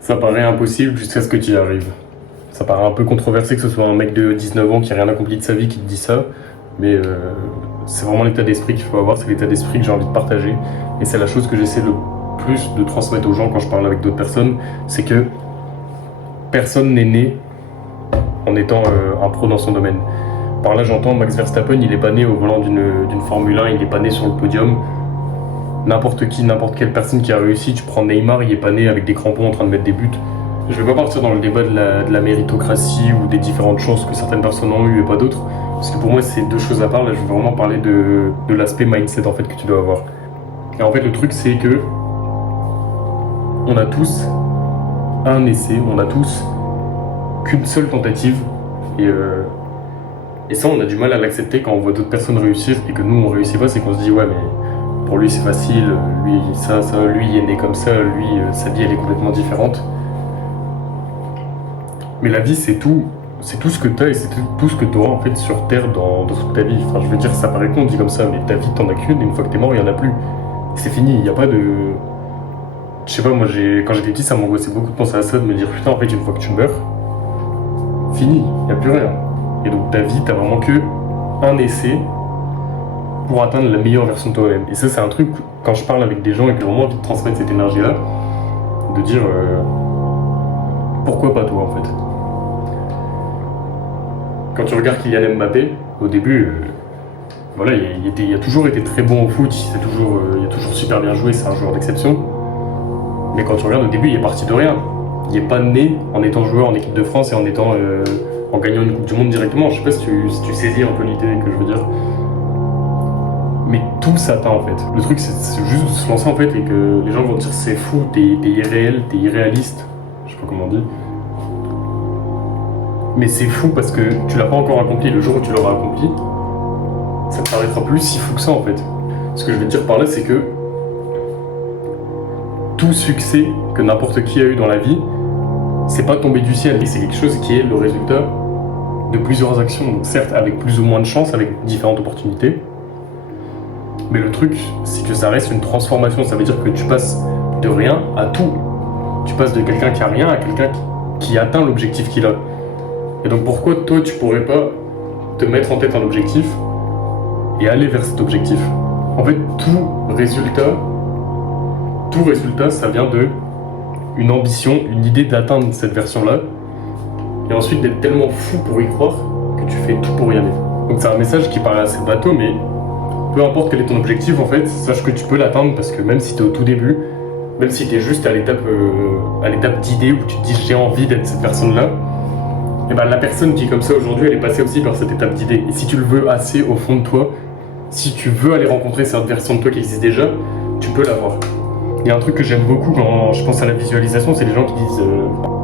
Ça paraît impossible jusqu'à ce que tu y arrives. Ça paraît un peu controversé que ce soit un mec de 19 ans qui n'a rien accompli de sa vie qui te dit ça, mais c'est vraiment l'état d'esprit qu'il faut avoir, c'est l'état d'esprit que j'ai envie de partager, et c'est la chose que j'essaie le plus de transmettre aux gens quand je parle avec d'autres personnes, c'est que personne n'est né en étant un pro dans son domaine. Par là j'entends Max Verstappen, il est pas né au volant d'une Formule 1, il est pas né sur le podium. N'importe qui, n'importe quelle personne qui a réussi, tu prends Neymar, il est pas né avec des crampons en train de mettre des buts. Je vais pas partir dans le débat de la méritocratie ou des différentes chances que certaines personnes ont eues et pas d'autres, parce que pour moi c'est deux choses à part. Là je veux vraiment parler de l'aspect mindset en fait que tu dois avoir. Et en fait le truc c'est que on a tous un essai, on a tous qu'une seule tentative, et ça on a du mal à l'accepter quand on voit d'autres personnes réussir et que nous on réussit pas. C'est qu'on se dit ouais mais pour lui c'est facile, lui ça, lui il est né comme ça, lui sa vie elle est complètement différente. Mais la vie c'est tout ce que t'as et c'est tout ce que t'auras en fait sur terre dans toute ta vie. Enfin je veux dire ça paraît con dit comme ça, mais ta vie t'en as qu'une et une fois que t'es mort il y en a plus. C'est fini, il y a pas de... Je sais pas, moi quand j'étais petit ça m'angoissait beaucoup de penser à ça, de me dire putain en fait une fois que tu meurs, fini, il y a plus rien. Et donc ta vie t'as vraiment que un essai pour atteindre la meilleure version de toi-même. Et ça c'est un truc, quand je parle avec des gens et que j'ai vraiment envie de transmettre cette énergie-là, de dire pourquoi pas toi en fait. Quand tu regardes Kylian Mbappé, au début, voilà, il a toujours été très bon au foot, il a toujours super bien joué, c'est un joueur d'exception. Mais quand tu regardes au début, il est parti de rien. Il n'est pas né en étant joueur en équipe de France et en gagnant une Coupe du Monde directement. Je sais pas si tu saisis un peu l'idée que je veux dire. Mais tout s'atteint en fait. Le truc c'est juste de se lancer en fait et que les gens vont dire c'est fou, t'es irréel, t'es irréaliste. Je sais pas comment on dit. Mais c'est fou parce que tu l'as pas encore accompli. Le jour où tu l'auras accompli, ça te paraîtra plus si fou que ça en fait. Ce que je veux dire par là c'est que tout succès que n'importe qui a eu dans la vie, c'est pas tombé du ciel, c'est quelque chose qui est le résultat de plusieurs actions. Donc certes avec plus ou moins de chance, avec différentes opportunités, mais le truc c'est que ça reste une transformation. Ça veut dire que tu passes de rien à tout. Tu passes de quelqu'un qui a rien à quelqu'un qui atteint l'objectif qu'il a. Et donc pourquoi toi tu pourrais pas te mettre en tête un objectif et aller vers cet objectif? En fait tout résultat ça vient de une ambition, une idée d'atteindre cette version-là, et ensuite d'être tellement fou pour y croire que tu fais tout pour y aller. Donc c'est un message qui paraît assez bateau, mais peu importe quel est ton objectif en fait, sache que tu peux l'atteindre, parce que même si t'es au tout début, même si t'es juste à l'étape d'idée où tu te dis j'ai envie d'être cette personne-là, et ben la personne qui est comme ça aujourd'hui, elle est passée aussi par cette étape d'idée. Et si tu le veux assez au fond de toi, si tu veux aller rencontrer cette version de toi qui existe déjà, tu peux l'avoir. Il y a un truc que j'aime beaucoup quand je pense à la visualisation, c'est les gens qui disent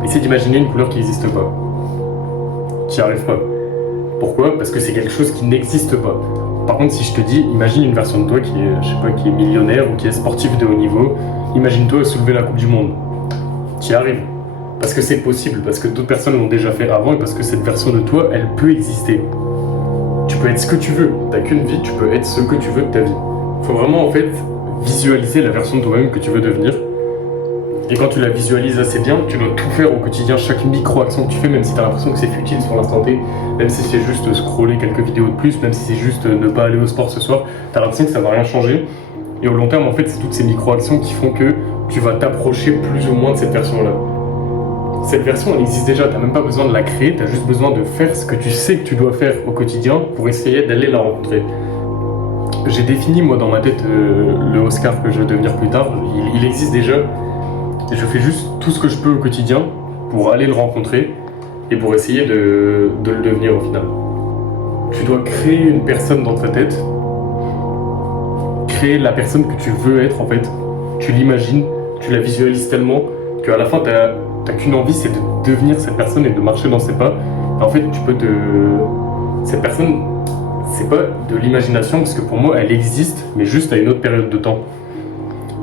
essaie d'imaginer une couleur qui n'existe pas. Tu n'y arrives pas. Pourquoi? Parce que c'est quelque chose qui n'existe pas. Par contre, si je te dis, imagine une version de toi qui est, je sais pas, qui est millionnaire ou qui est sportif de haut niveau, imagine-toi soulever la Coupe du Monde. Tu y arrives. Parce que c'est possible, parce que d'autres personnes l'ont déjà fait avant et parce que cette version de toi, elle peut exister. Tu peux être ce que tu veux. T'as qu'une vie, tu peux être ce que tu veux de ta vie. Faut vraiment en fait visualiser la version de toi-même que tu veux devenir. Et quand tu la visualises assez bien, tu dois tout faire au quotidien, chaque micro-action que tu fais, même si tu as l'impression que c'est futile sur l'instant T, même si c'est juste scroller quelques vidéos de plus, même si c'est juste ne pas aller au sport ce soir, tu as l'impression que ça va rien changer. Et au long terme, en fait, c'est toutes ces micro-actions qui font que tu vas t'approcher plus ou moins de cette version-là. Cette version, elle existe déjà, tu n'as même pas besoin de la créer, tu as juste besoin de faire ce que tu sais que tu dois faire au quotidien pour essayer d'aller la rencontrer. J'ai défini moi dans ma tête le Oscar que je veux devenir plus tard, il existe déjà, et je fais juste tout ce que je peux au quotidien pour aller le rencontrer et pour essayer de le devenir au final. Tu dois créer une personne dans ta tête, créer la personne que tu veux être en fait, tu l'imagines, tu la visualises tellement qu'à la fin t'as qu'une envie, c'est de devenir cette personne et de marcher dans ses pas. Et en fait tu peux cette personne, c'est pas de l'imagination, parce que pour moi elle existe, mais juste à une autre période de temps.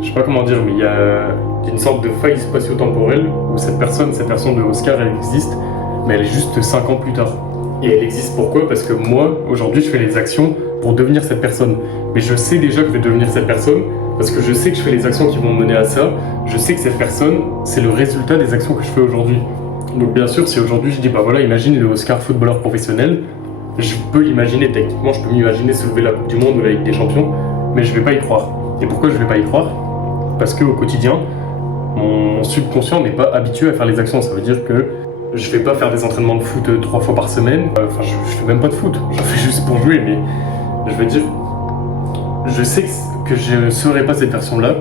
Je sais pas comment dire, mais il y a une sorte de faille spatio-temporelle où cette version de Oscar elle existe, mais elle est juste 5 ans plus tard. Et elle existe pourquoi? Parce que moi, aujourd'hui, je fais les actions pour devenir cette personne. Mais je sais déjà que je vais devenir cette personne Parce que je sais que je fais les actions qui vont me mener à ça, je sais que cette personne, c'est le résultat des actions que je fais aujourd'hui. Donc bien sûr, si aujourd'hui je dis, bah voilà, imagine le Oscar footballeur professionnel, je peux l'imaginer, techniquement, je peux m'imaginer soulever la Coupe du Monde ou la Ligue des Champions, mais je vais pas y croire. Et pourquoi je vais pas y croire? Parce qu'au quotidien, mon subconscient n'est pas habitué à faire les actions. Ça veut dire que je vais pas faire des entraînements de foot 3 fois par semaine. Enfin, je fais même pas de foot, j'en fais juste pour jouer, mais je veux dire, je sais que je ne serai pas cette version-là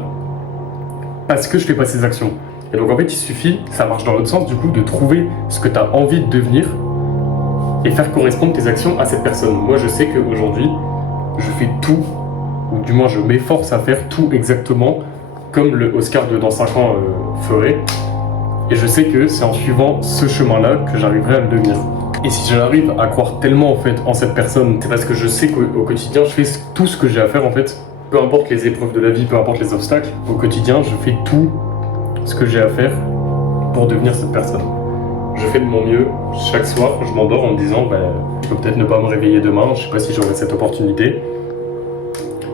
parce que je fais pas ces actions. Et donc en fait, il suffit, ça marche dans l'autre sens du coup, de trouver ce que tu as envie de devenir et faire correspondre tes actions à cette personne. Moi, je sais qu'aujourd'hui, je fais tout, ou du moins je m'efforce à faire tout exactement comme le Oscar de dans 5 ans ferait. Et je sais que c'est en suivant ce chemin-là que j'arriverai à le devenir. Et si j'arrive à croire tellement en fait en cette personne, c'est parce que je sais qu'au quotidien, je fais tout ce que j'ai à faire en fait. Peu importe les épreuves de la vie, peu importe les obstacles, au quotidien, je fais tout ce que j'ai à faire pour devenir cette personne. Je fais de mon mieux. Chaque soir, je m'endors en me disant je peux peut-être ne pas me réveiller demain, je sais pas si j'aurai cette opportunité.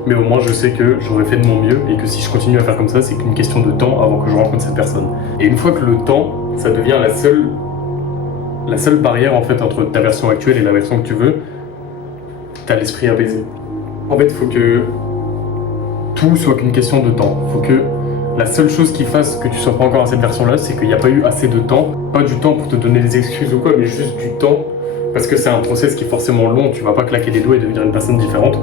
Mais au moins je sais que j'aurais fait de mon mieux et que si je continue à faire comme ça, c'est qu'une question de temps avant que je rencontre cette personne. Et une fois que le temps, ça devient la seule barrière en fait entre ta version actuelle et la version que tu veux, t'as l'esprit apaisé. En fait, il faut que tout soit qu'une question de temps. Il faut que la seule chose qui fasse que tu sois pas encore à cette version-là, c'est qu'il n'y a pas eu assez de temps. Pas du temps pour te donner des excuses ou quoi, mais juste du temps. Parce que c'est un process qui est forcément long, tu vas pas claquer des doigts et devenir une personne différente.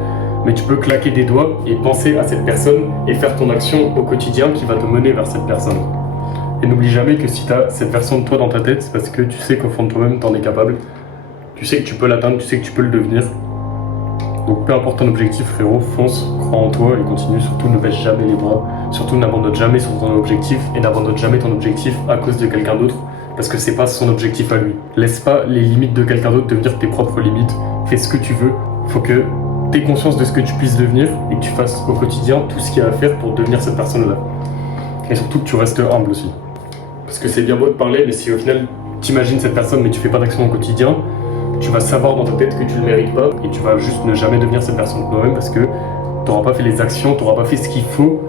Mais tu peux claquer des doigts et penser à cette personne et faire ton action au quotidien qui va te mener vers cette personne. Et n'oublie jamais que si tu as cette version de toi dans ta tête, c'est parce que tu sais qu'au fond de toi-même, tu en es capable. Tu sais que tu peux l'atteindre, tu sais que tu peux le devenir. Donc peu importe ton objectif, frérot, fonce, crois en toi et continue. Surtout ne baisse jamais les bras. Surtout n'abandonne jamais sur ton objectif et n'abandonne jamais ton objectif à cause de quelqu'un d'autre. Parce que c'est pas son objectif à lui. Laisse pas les limites de quelqu'un d'autre devenir tes propres limites. Fais ce que tu veux. Faut que t'aies conscience de ce que tu puisses devenir et que tu fasses au quotidien tout ce qu'il y a à faire pour devenir cette personne-là. Et surtout que tu restes humble aussi. Parce que c'est bien beau de parler, mais si au final t'imagines cette personne mais tu fais pas d'action au quotidien, tu vas savoir dans ta tête que tu le mérites pas et tu vas juste ne jamais devenir cette personne de toi-même parce que t'auras pas fait les actions, t'auras pas fait ce qu'il faut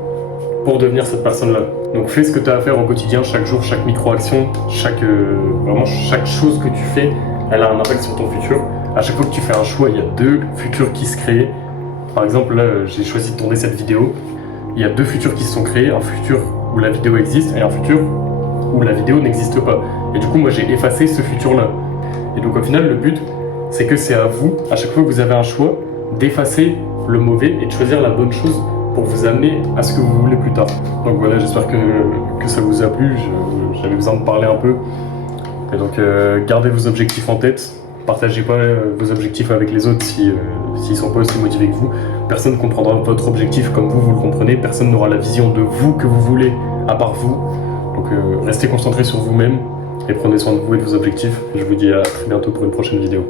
pour devenir cette personne-là. Donc fais ce que tu as à faire au quotidien, chaque jour, chaque micro-action, vraiment chaque chose que tu fais, elle a un impact sur ton futur. À chaque fois que tu fais un choix, il y a 2 futurs qui se créent. Par exemple, là, j'ai choisi de tourner cette vidéo. Il y a 2 futurs qui se sont créés, un futur où la vidéo existe et un futur où la vidéo n'existe pas. Et du coup, moi, j'ai effacé ce futur-là. Et donc, au final, le but, c'est que c'est à vous, à chaque fois que vous avez un choix, d'effacer le mauvais et de choisir la bonne chose pour vous amener à ce que vous voulez plus tard. Donc voilà, j'espère que ça vous a plu. J'avais besoin de parler un peu. Et donc, gardez vos objectifs en tête. Partagez pas vos objectifs avec les autres s'ils sont pas aussi motivés que vous. Personne ne comprendra votre objectif comme vous le comprenez. Personne n'aura la vision de vous que vous voulez à part vous. Donc restez concentrés sur vous-même et prenez soin de vous et de vos objectifs. Je vous dis à très bientôt pour une prochaine vidéo.